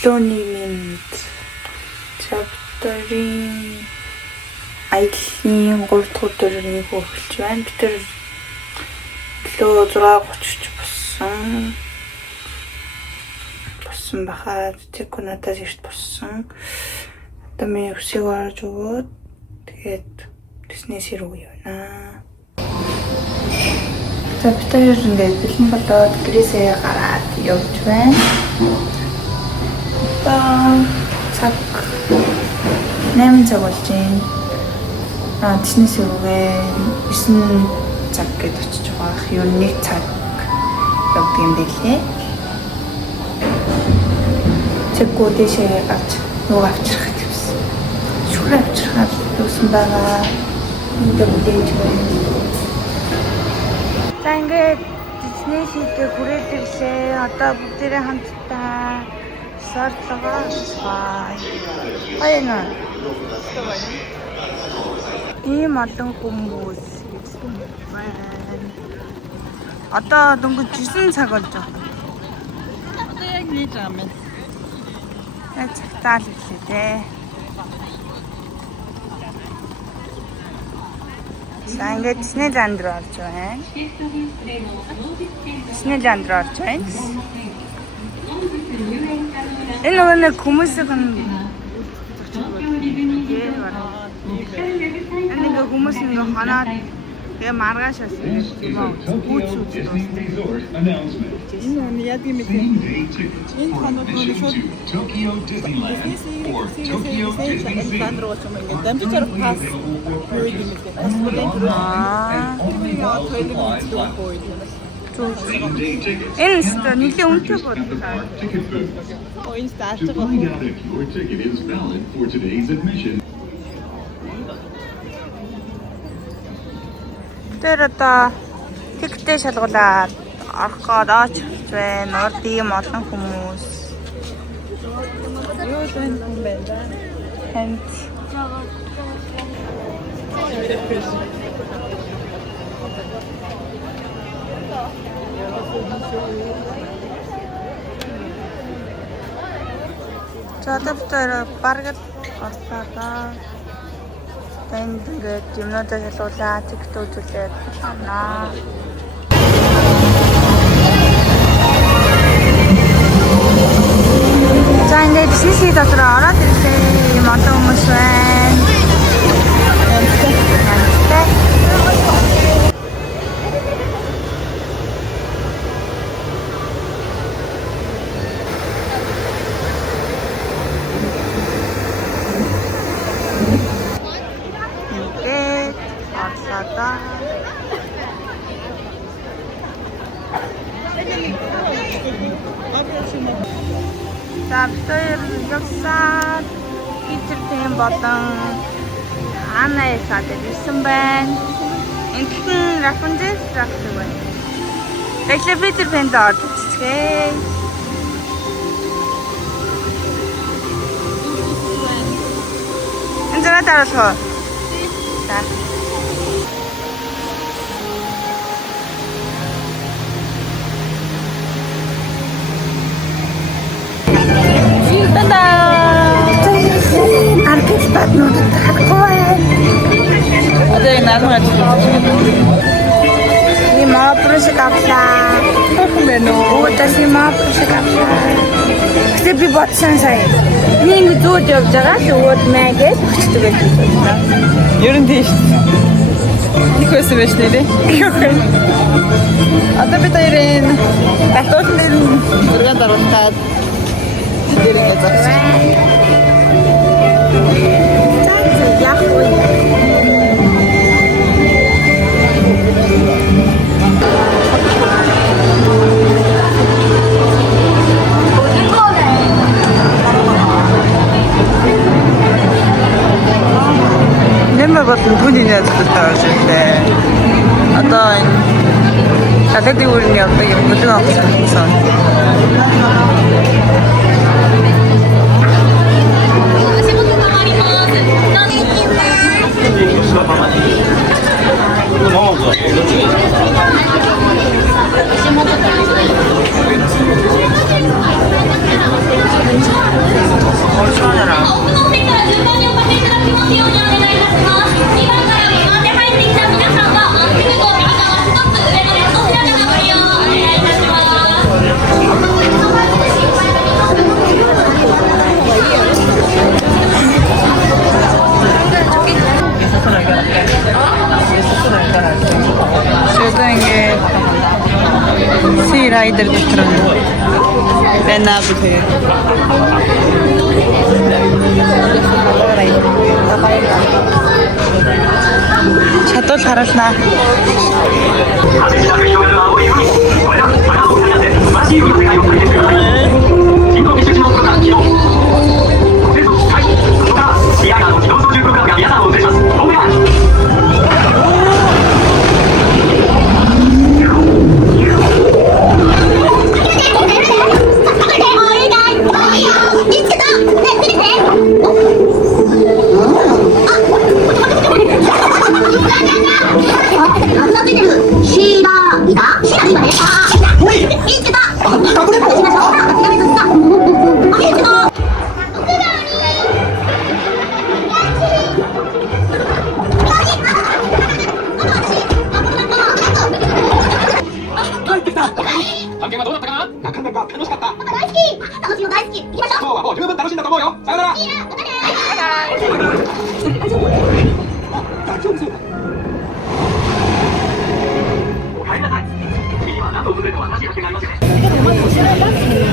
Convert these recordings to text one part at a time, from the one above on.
Клонимент chapter-ийн аяллаа 3 дахь өдрийн хөвөлж байна. Бид тэр лөө 6:30 болсон бахаа тэг надаас ирт болсон. Одоо миний өсөйг орж өгөөд тэгээд бизнес рүү явна. За бид тэр ингээд бэлэн болоод гэрээсээ гараад явж байна. цаг 8 цаг болж байна. Бизнес рүүгээ 9 цаг гээд очиж байгаа. Юу нэг цаг явдаг юм билээ. Тэггүй дэшээ гарч нөгөө авчрах гэсэн. Шүрээ авчрахад юусан байгаа. Энд мэдээж байна. За ингээд бизнесээ хүрээд ирлээ. Одоо бүгдээрээ хамтдаа сардлага баяна. Ийм олон хүмүүс байна. Одоо дөнгөж 9 цаг болж байна. Одоо яг нэг юм. Яг цагтаал ирлээ дээ. За ингээд Disneyland руу орж байна. Disneyland руу орж байна. Энэ нэг хүмүүсийн нэг хүмүүс нэг ханаад тэгээ маргааш асан гүйц үздэг. Энэ яг юм бэ? Энэ ханаад нэг шууд Tokyo Disneyland or Tokyo Disneyland руу ч юм ингээд дамжиж пас юу юм бэ? Энэ стор нэлийн үнэтэй бодлоо. Энэ старч байгаа. Тэр одоо тиктэй шалгуулаад орох гээд очиж байна. Урд ийм олон хүмүүс. Юу зэн юм бэ? Хэнт. Чатаптар баргал орлоо. Тэнд ингээд юмнуудаа шалгуулаад TikTok үзүүлээд байна. За ингээд бизнесийн дотор ороод ирлээ. Ийм олон хүмүүс байна. За бид явсаад Peter Pan болон Anna сад ирсэн байна. Энтхэн Rapunzel гэх байна. Тэгэхээр Peter Pan-д орж үзье. Энд зэрэг дараалах. За. Одоо энэ армаач. Ini mau proses kapsa. Menu. Udah sih mau proses kapsa. Tapi buat saya. Ini itu job jaga buat magnet. Itu betul. Ер нь тийш. Их байсан байж нэрээ. Одоо бид хоёрын батлын зураг даруултаад дээрээ зогсоо. Яг уу. Нэмэр болон түүний яаж тааж байлаа. Одоо энэ дахиад үүрний явдаг юм бүлэг авсан. Spider дотор нь байна бүтээг. Шатуул харуулнаа.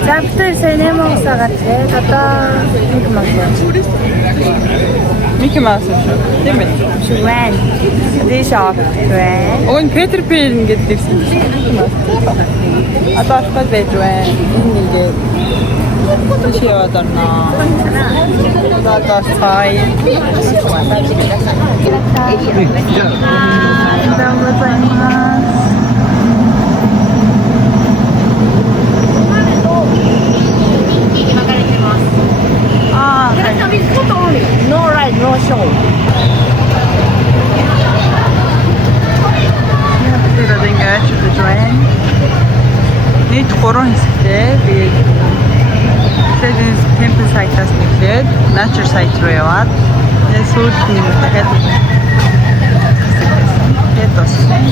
За битэр сайн мосагаад тэгээд одоо нэг мас. Микки Маус шүү. Тийм ээ. Шуэн. Дэш ав. Шуэн. Өн Петр Пен гэдэг ирсэн. Одоо бас байж байна. Ингээд чи яваад орно. Одоо цай. No ride, no show. Тэгээд ингээд чиж байна. Нийт 3 хэсэгтэй. Тэгээд temple site-аас нэглээд nature site руу яваад тэгээд сүүлд нь дахиад тэгээд тоссон.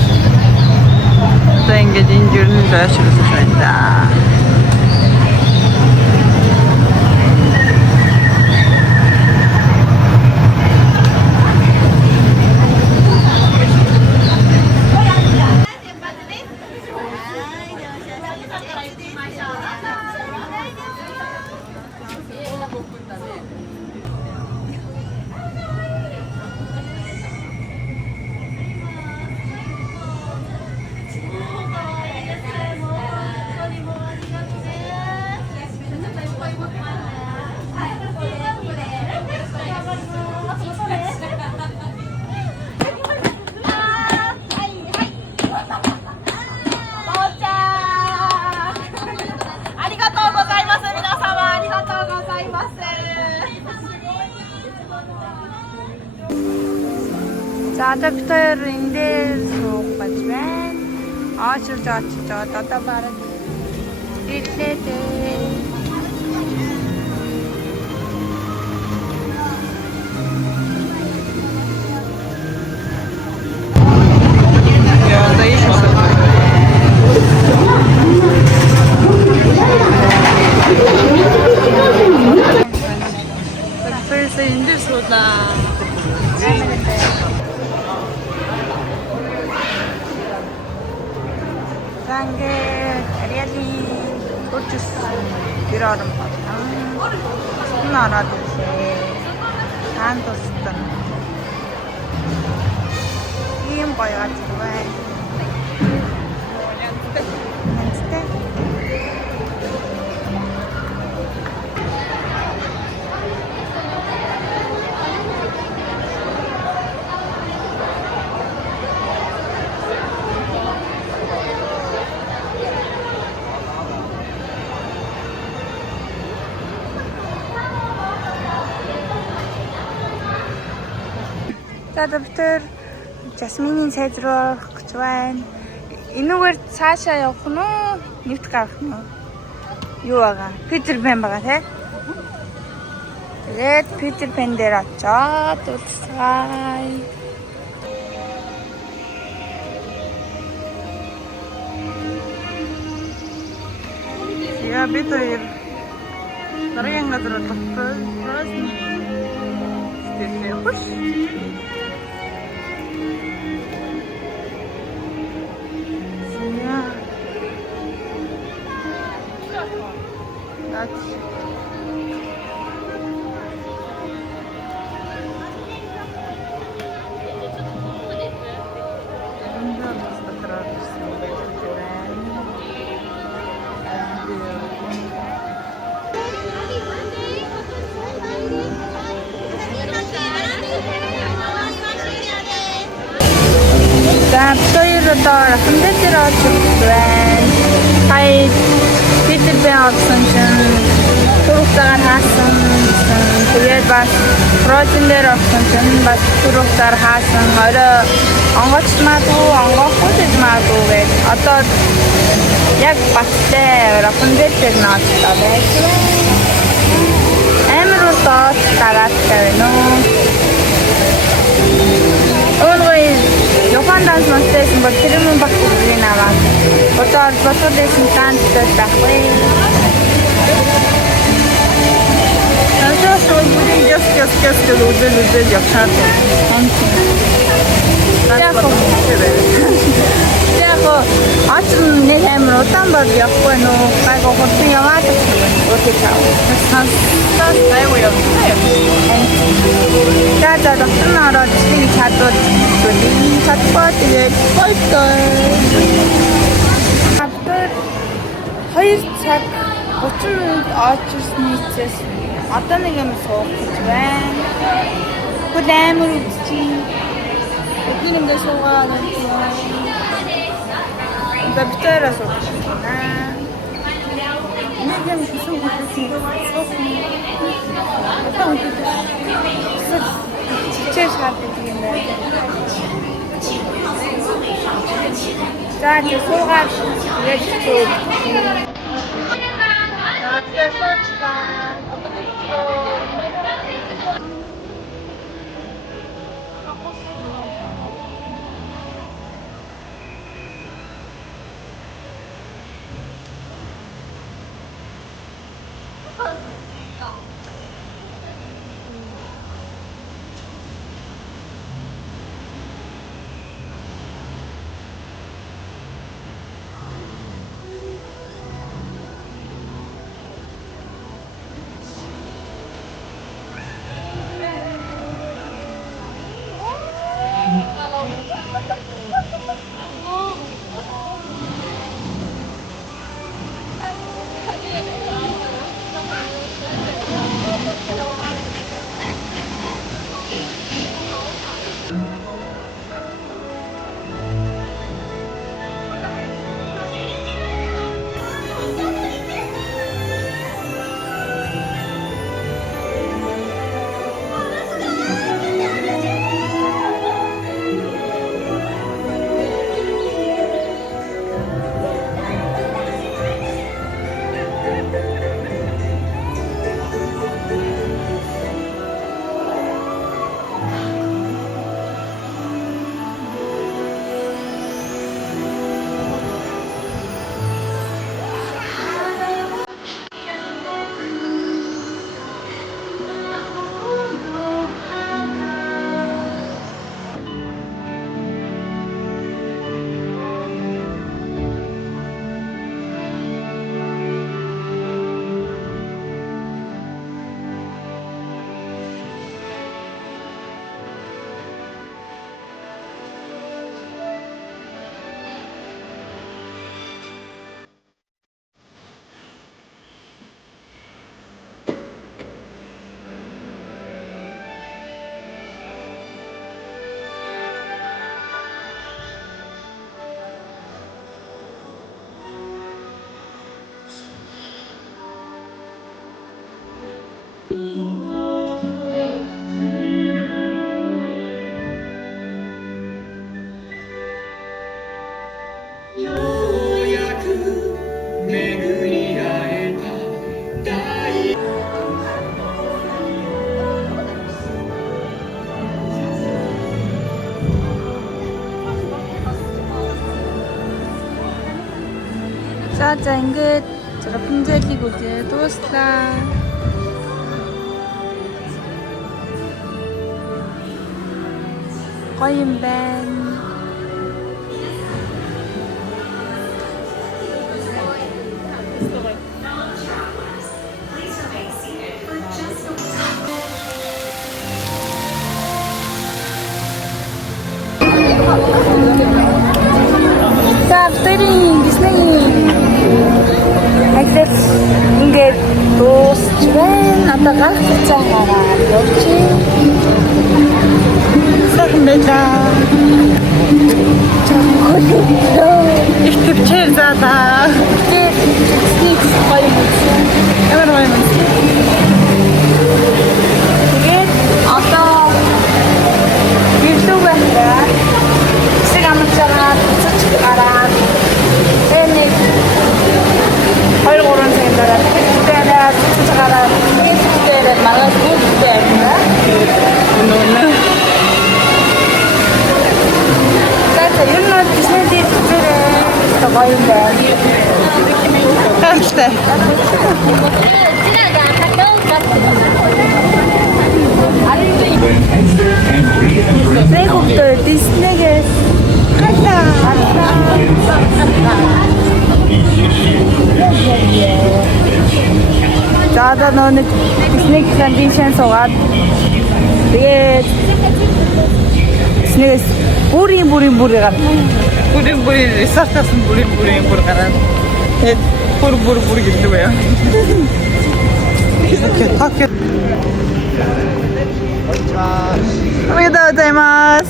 Тэгээд ингээд энэ жирний дайшруулж байна да. За одоо бид хоёр энэ дээр суух гэж байна. Очиж одоо бараг ирлээ дээ. Яа, да их хэсэг. First in this would Sange, really good to see. You're on the phone. Not at the same. And the stone. Him boy at the way. За доктор Жасминийн сайд руу орох гэж байна. Энүүгээр цаашаа явах нь уу? Нэвт гарах нь уу? Юу байгаа? Питер Пен байгаа тий? Тэгээд Питер Пен дээр очоод үлсгай. Я бид хоёр дараагийн газар доктор Кросни. Тэсээ хош. За хоёр одоо рахамдэр очиж байна. Хай Питер Пэн орсон чинь турхтаар хаасан. Тэгээд бас Фроzen дээр орсон чинь бас турхтаар хаасан. Орой онгоцмаагүй, онгохгүй гэж маагүй гэж. Одоо яг баттай рахамдэр дээр наацтай байж байна. Амар удаад дараатай байна уу? Өнгөй Johan Dance Monster-ийн бол тэрмэн багтгийн аваад одоо бодсон танцтай байхгүй. Танцсан бүдэн just үзэл явчихсан. Яг ачрын нэг амар удаан бол явахгүй нөө гайгүй хурдан яваад өтөж чав. Танцтай гайгүй явчихсан. За доктор нь ороод чиний чадвал чадпаа тэгээд болтой. Автор 2 цаг 30 минут очирсны эцэс одоо нэг юм суух гэж байна. Гол амар үдчиин. Бидний нэмдээ суугаад байна. Бактери суух байна. Нэг юм хийсэн хөдөлсөн суух. Одоо үдчиин. Чичээ шаарддаг юм байна. За тийм суугаад яг чөө. За ингээд Рапунцелийг үзээ дуслаа. Гоё юм байна. За тэрийн Disney Access ингээд дуусч байна. Одоо гарах цагаараа явчих. Сайхан байлаа. их төвчээр заадаа. Тэгээд гоё юм. Ямар гоё юм. Тэгээд одоо бирлүү байна. Сэг амцараад цоч гараад энийг 2-3 цагийн дараа тэгээд цоч гараад тэгээд манай бүлтэй байна. Өнөө Ер нь Disney дээр гоё юм байна. хайртай. Прехоптой Disney-гээс за одоо нэг Disney-ийн бишэн суугаад тэгээд Disney-гээс бүрийн гараад Бүрийн ресортаас нь бүрийн гараад. Тэгээд бүр гэлдэг байв. Токио. Амигадаа гозаимас.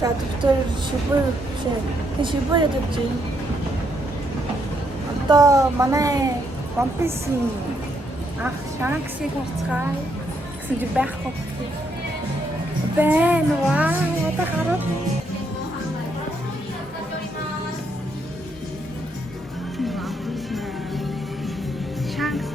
За доктор Шибуяд явж байна. Одоо манай One Piece-ийн ах Shanks-ийг харцгаая. Гэсэн байхгүй. Бэн ваа одоо хараад. Shanks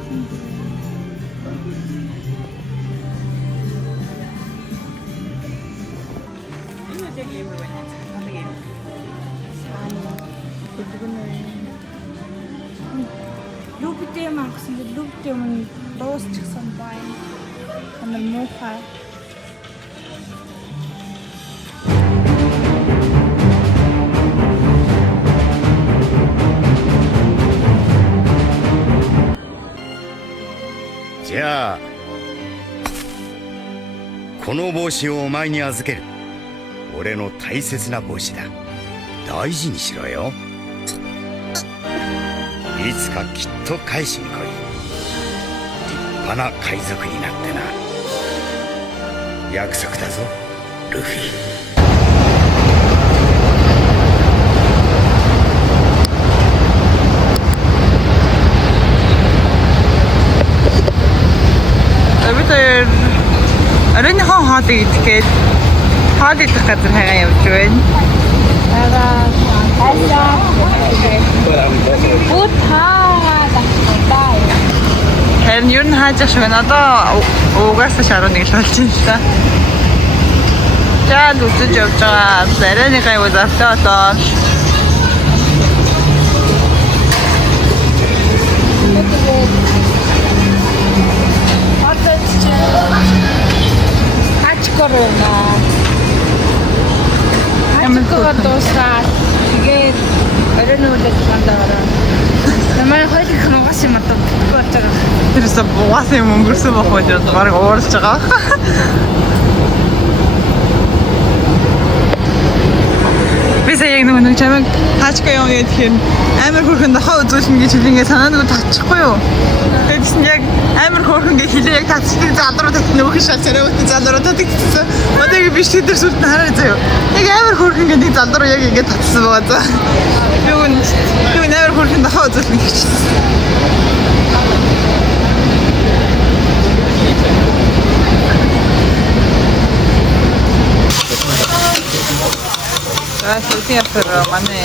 Лүбтэй мангасан лүбтэй юм дуусчихсан байна. Амар муухай.じゃあこの帽子をお前に預ける。俺の大切な帽子だ。大事にしろよ。いつかきっと返しに来い。立派な海賊になってな。約束だぞルフィ。Бид оройн хоолыг идэхэд хоол идэх газар хайгаа явж байна. Харин юу н хааж ах вэ? Одоо угаасаа шаруу нэг л болж байна л та. За үзэж явж байгаа. Зарайны гайвал автоотоо. Corona. Хачкова тусаа. Тэгээд оройн үлдэх гандаараа. Намайг хойлох нугас юм атаа бодож байгаа. Тэрс бугаас юм өнгөрсөн бохоо гэж баг уурж байгаа. Бисаа яг нэг чамайг таачка юм гэх юм амар хөрхөн дохоо үзүүлнэ гэж хэлингээ санаанууд татчихгүй юу? Тэгсэн яг амар хөрхөн гэж хэлээ яг татчихдаг залруу татна өөх шал царай út залруу татчихсан. Модыг биш тэр сүлд нь хараа заяа. Яг амар хөрхөн гэдэг залруу яг ингэ татсан байгаа за. Юу амар хөрхөн дохоо үзүүлнэ гэж. Сүүлийн ясаар манай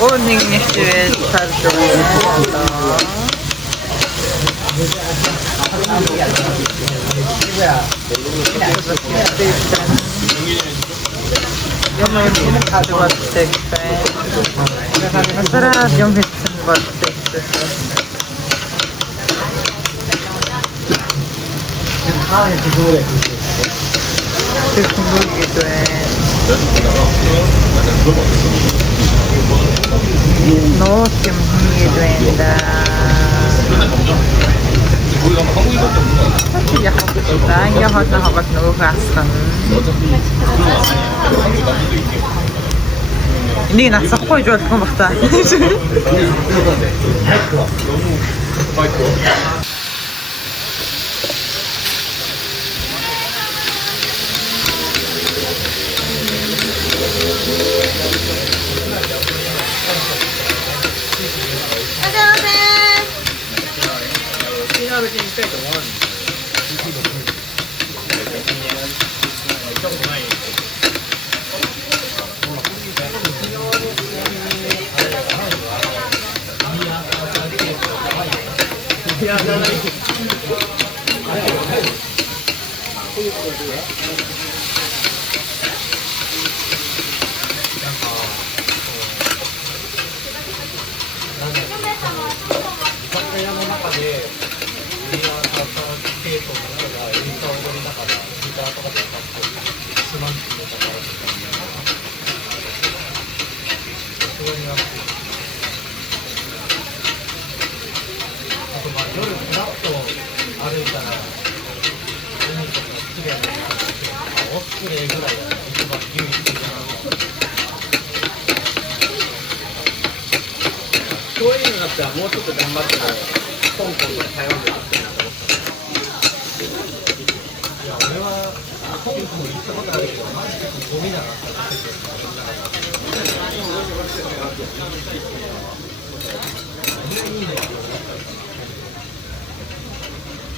өөрийн нэгтгэл тарж байгаа. юм хадгалдаг байна. Масараа юм хийсэн болдог. Нот юм хийдвэнда. Я хотна хаваад нөгөө хаасхан. Энийг насахгүй жуулсан баг та.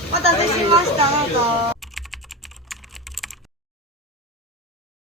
お待たせしました。どうぞ。